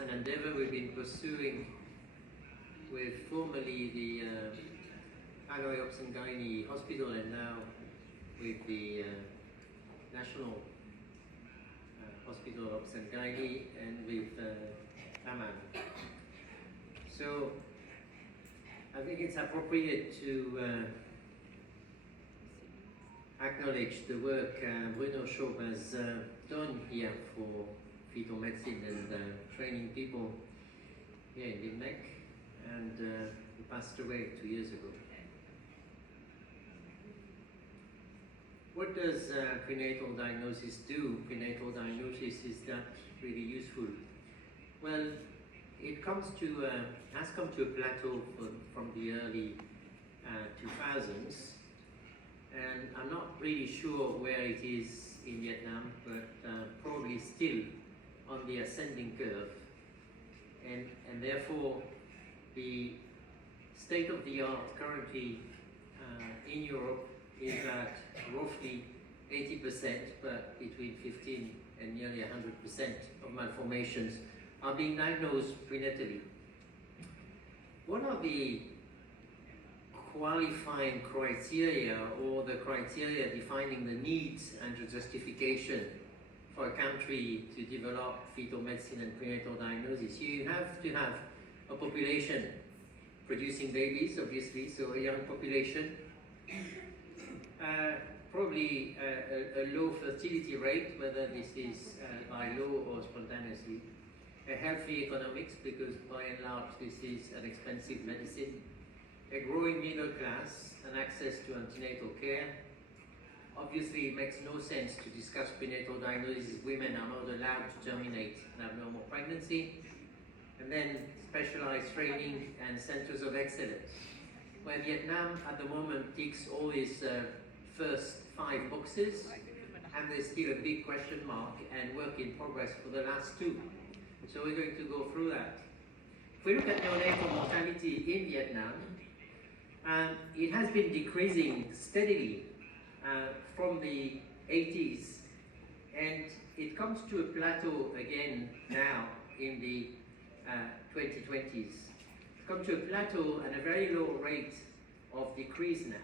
an endeavor we've been pursuing with formerly the Hanoi Gynae Hospital and now with the National Hospital Gynae and with Taman. So I think it's appropriate to acknowledge the work Bruno Schaub has done here for fetal medicine and training people here in Limerick, and he passed away 2 years ago. What does prenatal diagnosis do? Prenatal diagnosis, is that really useful? Well, it has come to a plateau from the early 2000s, and I'm not really sure where it is in Vietnam, but probably still on the ascending curve, and therefore the state of the art currently in Europe is that roughly 80%, but between 15 and nearly 100% of malformations are being diagnosed prenatally. What are the qualifying criteria or the criteria defining the needs and the justification for a country to develop fetal medicine and prenatal diagnosis? You have to have a population producing babies, obviously, so a young population, probably a low fertility rate, whether this is by law or spontaneously, a healthy economics, because by and large this is an expensive medicine, a growing middle class, and access to antenatal care. Obviously, it makes no sense to discuss prenatal diagnosis if women are not allowed to terminate an abnormal pregnancy. And then specialized training and centers of excellence, where Vietnam at the moment ticks all these first 5 boxes, and there's still a big question mark and work in progress for the last 2. So we're going to go through that. If we look at neonatal mortality in Vietnam, it has been decreasing steadily from the 80s, and it comes to a plateau again now in the 2020s. It's come to a plateau and a very low rate of decrease now.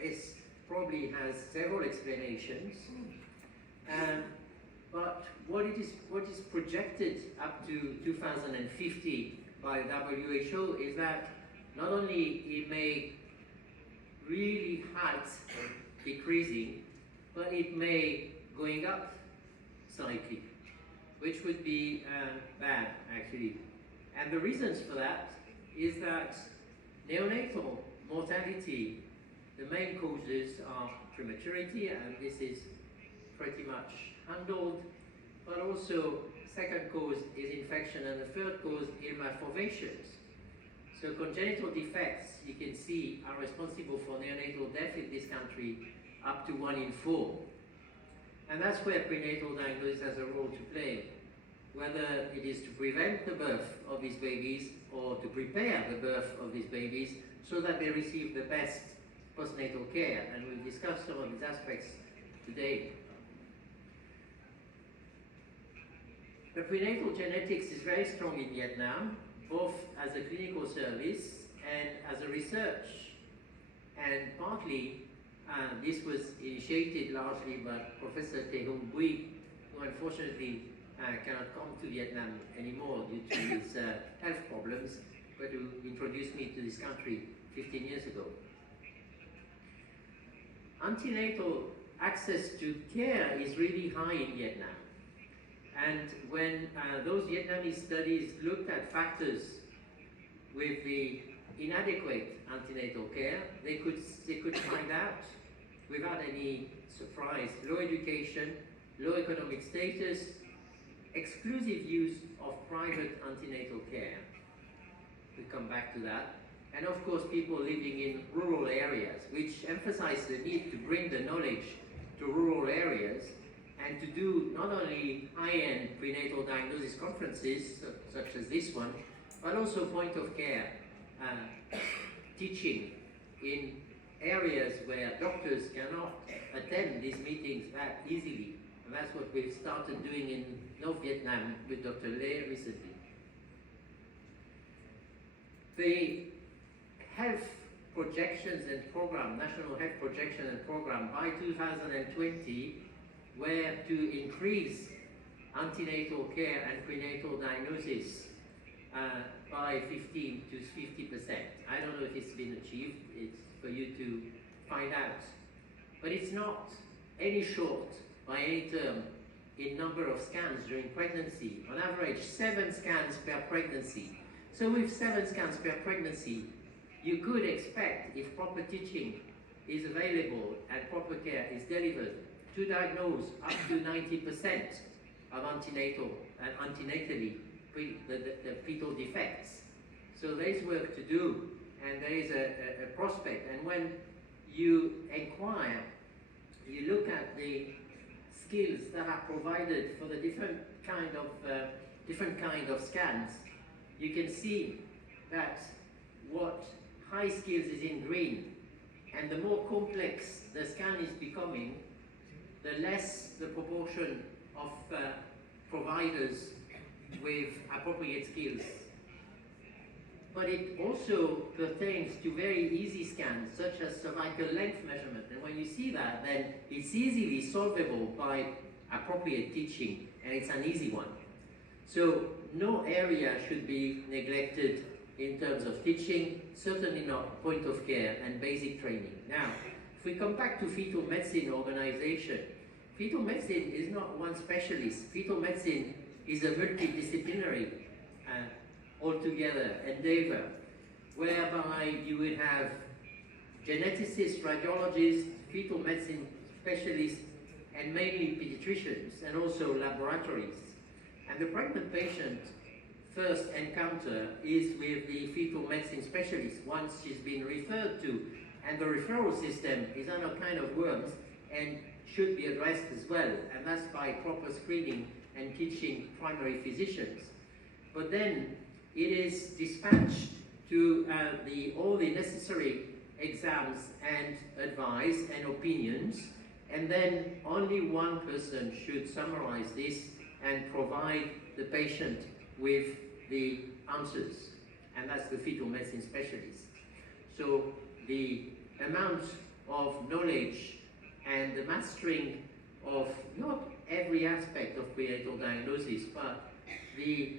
This probably has several explanations, but what is projected up to 2050 by WHO is that not only it may really halt decreasing, but it may going up slightly, which would be bad actually. And the reasons for that is that neonatal mortality, the main causes are prematurity, and this is pretty much handled, but also second cause is infection, and the third cause is malformations. So congenital defects, you can see, are responsible for neonatal death in this country up to 1 in 4. And that's where prenatal diagnosis has a role to play, whether it is to prevent the birth of these babies or to prepare the birth of these babies so that they receive the best postnatal care. And we'll discuss some of these aspects today. The prenatal genetics is very strong in Vietnam, both as a clinical service and as a research. And partly, this was initiated largely by Professor Thê Hung Bui, who unfortunately cannot come to Vietnam anymore due to his health problems, but who introduced me to this country 15 years ago. Antenatal access to care is really high in Vietnam. And when those Vietnamese studies looked at factors with the inadequate antenatal care, they could find out, without any surprise, low education, low economic status, exclusive use of private antenatal care. We'll come back to that. And of course, people living in rural areas, which emphasize the need to bring the knowledge to rural areas and to do not only high-end prenatal diagnosis conferences, such as this one, but also point of care teaching in areas where doctors cannot attend these meetings that easily, And that's what we've started doing in North Vietnam with Dr. Lê recently. The health projections and program, National Health Projection and Program by 2020 were to increase antenatal care and prenatal diagnosis by 15 to 50%. I don't know if it's been achieved, it's for you to find out. But it's not any short by any term in number of scans during pregnancy. On average, 7 scans per pregnancy. So with 7 scans per pregnancy, you could expect, if proper teaching is available and proper care is delivered, to diagnose up to 90% of antenatal and antenatally the fetal defects. So there is work to do, and there is a prospect. And when you inquire, you look at the skills that are provided for the different kind of scans, you can see that what high skills is in green, and the more complex the scan is becoming, the less the proportion of providers with appropriate skills. But it also pertains to very easy scans, such as cervical length measurement. And when you see that, then it's easily solvable by appropriate teaching, and it's an easy one. So no area should be neglected in terms of teaching, certainly not point of care and basic training. Now, if we come back to fetal medicine organization, fetal medicine is not one specialist. Fetal medicine is a multidisciplinary altogether endeavor, whereby you would have geneticists, radiologists, fetal medicine specialists, and mainly pediatricians, and also laboratories. And the pregnant patient first encounter is with the fetal medicine specialist once she's been referred to, and the referral system is on a kind of worms and should be addressed as well, and that's by proper screening and teaching primary physicians. But then it is dispatched to all the necessary exams and advice and opinions, and then only one person should summarize this and provide the patient with the answers, and that's the fetal medicine specialist. So the amount of knowledge and the mastering of not every aspect of prenatal diagnosis, but the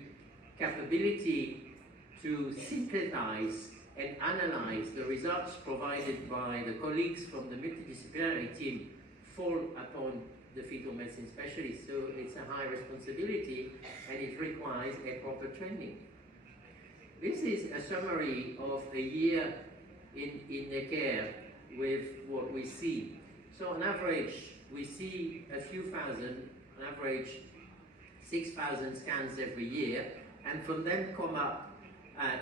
capability to synthesize and analyze the results provided by the colleagues from the multidisciplinary team fall upon the fetal medicine specialist. So it's a high responsibility, and it requires a proper training. This is a summary of a year in the care with what we see. So on average, we see a few thousand, on average 6,000 scans every year, and from them come up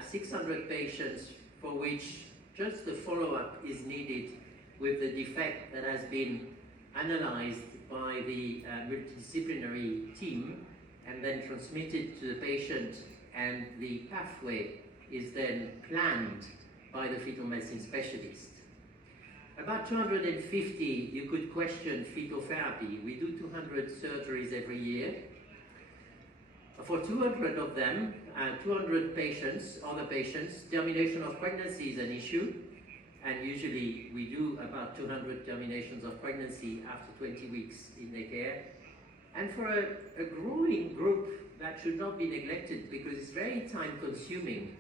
600 patients for which just the follow-up is needed with the defect that has been analyzed by the multidisciplinary team and then transmitted to the patient, and the pathway is then planned by the fetal medicine specialist. About 250, you could question fetal therapy. We do 200 surgeries every year. For 200 of them, 200 patients, other patients, termination of pregnancy is an issue, and usually we do about 200 terminations of pregnancy after 20 weeks in the care. And for a growing group that should not be neglected because it's very time consuming,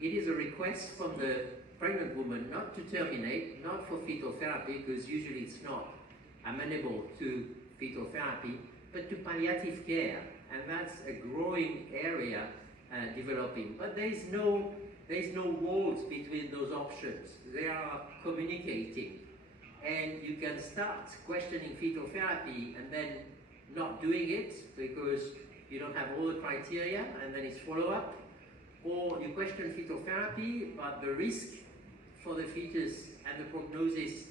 it is a request from the pregnant woman not to terminate, not for fetal therapy, because usually it's not amenable to fetal therapy, but to palliative care, and that's a growing area developing. But there is no walls between those options. They are communicating, and you can start questioning fetal therapy and then not doing it because you don't have all the criteria, and then it's follow-up, or you question fetal therapy, but the risk for the fetus and the prognosis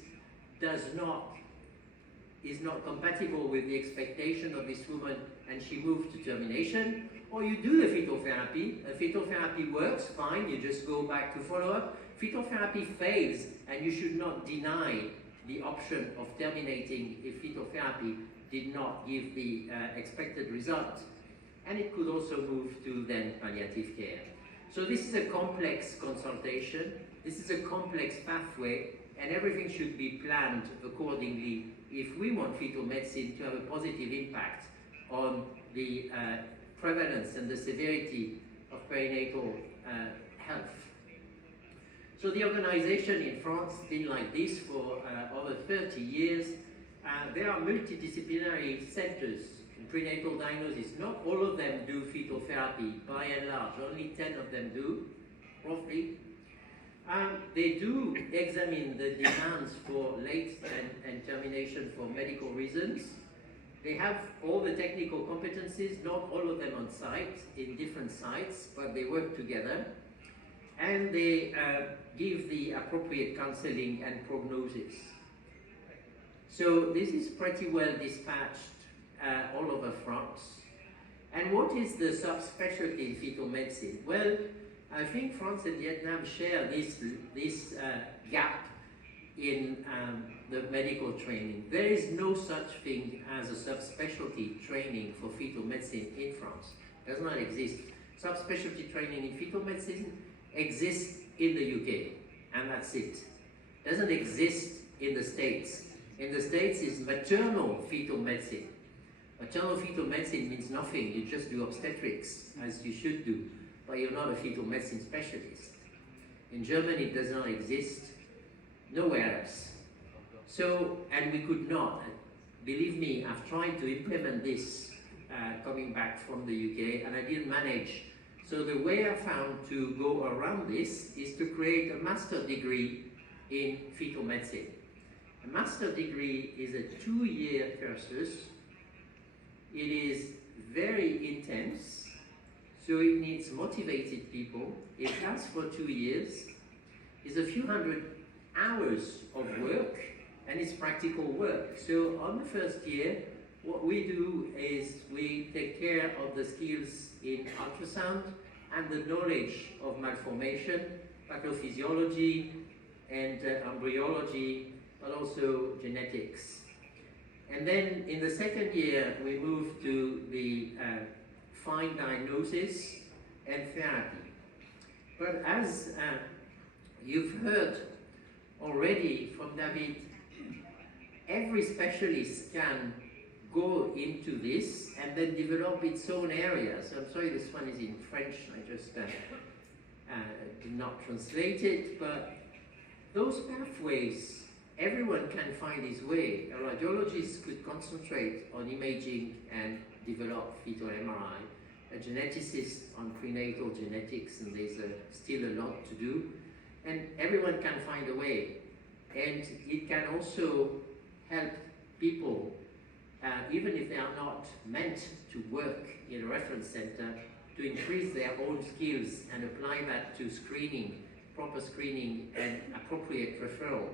is not compatible with the expectation of this woman, and she moves to termination. Or you do the fetal therapy works fine, you just go back to follow-up. Fetal therapy fails, and you should not deny the option of terminating a fetal therapy did not give the expected result. And it could also move to then palliative care. So this is a complex consultation, this is a complex pathway, and everything should be planned accordingly if we want fetal medicine to have a positive impact on the prevalence and the severity of perinatal health. So the organization in France has been like this for over 30 years. There are multidisciplinary centers in prenatal diagnosis. Not all of them do fetal therapy, by and large. Only 10 of them do, roughly. They do examine the demands for late and termination for medical reasons. They have all the technical competencies, not all of them on site, in different sites, but they work together. And they give the appropriate counseling and prognosis. So this is pretty well dispatched all over France. And what is the subspecialty in fetal medicine? Well, I think France and Vietnam share this gap in the medical training. There is no such thing as a subspecialty training for fetal medicine in France. It does not exist. Subspecialty training in fetal medicine exists in the UK, and that's it. It doesn't exist in the States. In the States, it's maternal fetal medicine. Maternal fetal medicine means nothing. You just do obstetrics, as you should do, but you're not a fetal medicine specialist. In Germany, it does not exist. Nowhere else. So, and we could not. Believe me, I've tried to implement this coming back from the UK, and I didn't manage. So the way I found to go around this is to create a master degree in fetal medicine. A master degree is a 2-year cursus. It is very intense, so it needs motivated people. It lasts for 2 years. It's a few hundred hours of work, and it's practical work. So on the first year, what we do is we take care of the skills in ultrasound and the knowledge of malformation, pathophysiology, and embryology, but also genetics. And then in the second year, we move to the fine diagnosis and therapy. But as you've heard already from David, every specialist can go into this and then develop its own area. So I'm sorry this one is in French, I just did not translate it, but those pathways, everyone can find his way. A radiologist could concentrate on imaging and develop fetal MRI, a geneticist on prenatal genetics, and there's still a lot to do. And everyone can find a way. And it can also help people, even if they are not meant to work in a reference center, to increase their own skills and apply that to screening, proper screening and appropriate referral.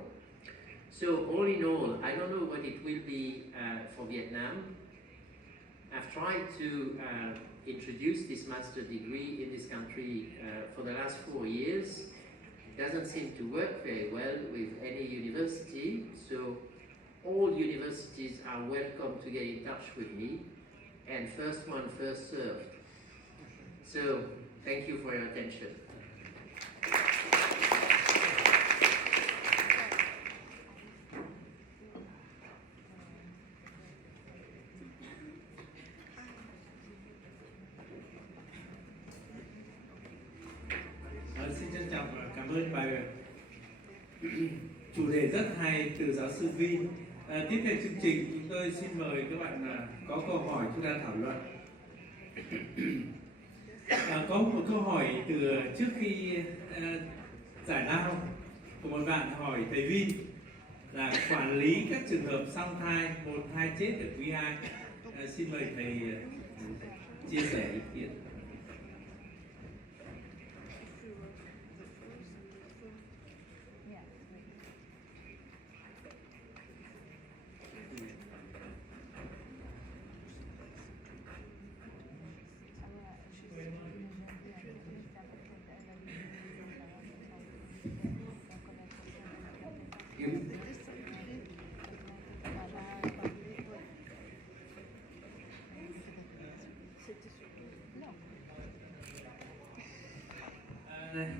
So all in all, I don't know what it will be for Vietnam. I've tried to introduce this master degree in this country for the last 4 years. It doesn't seem to work very well with any university, so all universities are welcome to get in touch with me, and first one, first served. So, thank you for your attention. Xin trân trọng cảm ơn bài chủ đề rất hay từ giáo sư Vi. Tiếp theo chương trình, chúng tôi xin mời các bạn có câu hỏi chúng ta thảo luận. Có một câu hỏi từ trước khi giải lao của một bạn hỏi thầy Vi là quản lý các trường hợp song thai, một thai chết ở quý 2. Xin mời thầy chia sẻ ý kiến. đây.